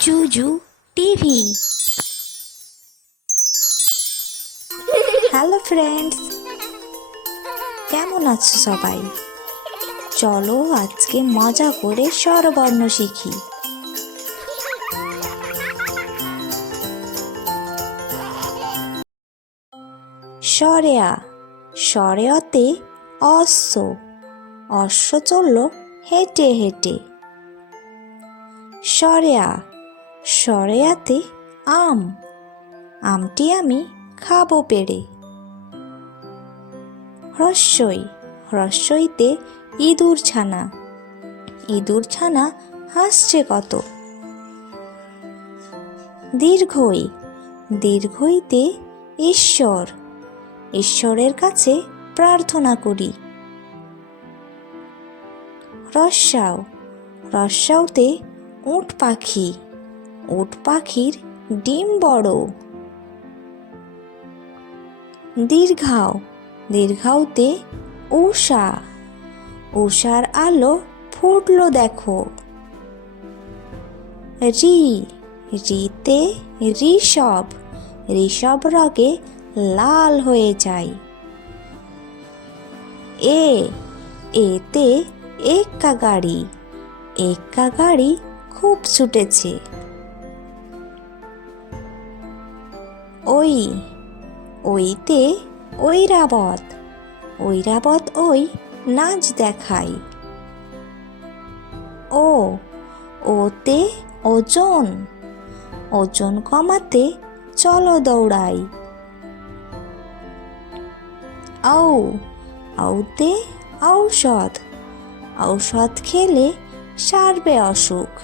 জুজু TV. Hello friends, কেমন আছো সবাই? চলো আজকে মজা করে স্বরবর্ণ শিখি। স্বরেয়া, স্বরেয়তে অশ্ব, অশ্ব চলল হেঁটে হেঁটে। স্বরেয়া, স্বরেয়াতে আম, আমটি আমি খাবো পেড়ে। হ্রস্বই, হ্রস্বইতে ইঁদুর ছানা, ইঁদুর ছানা হাসছে কত। দীর্ঘই, দীর্ঘইতে ঈশ্বর, ঈশ্বরের কাছে প্রার্থনা করি। রস্যাও, রস্যাওতে উট পাখি, উট পাখির ডিম বড়। দীর্ঘাও, দীর্ঘাওতে উষা, উষার আলো ফুটলো দেখো। রি, রিতে ঋষভ, ঋষভ রগে লাল হয়ে যায়। এ, এতে এক্কা গাড়ি, এক্কা গাড়ি খুব ছুটেছে। ওই, ওইতে ঐরাবত, ঐরাবত ওই নাচ দেখায়। ও, ওতে ওজন, ওজন কমাতে চলো দৌড়াই। ঔ, ঔতে ঔষধ, ঔষধ খেলে সারবে অসুখ।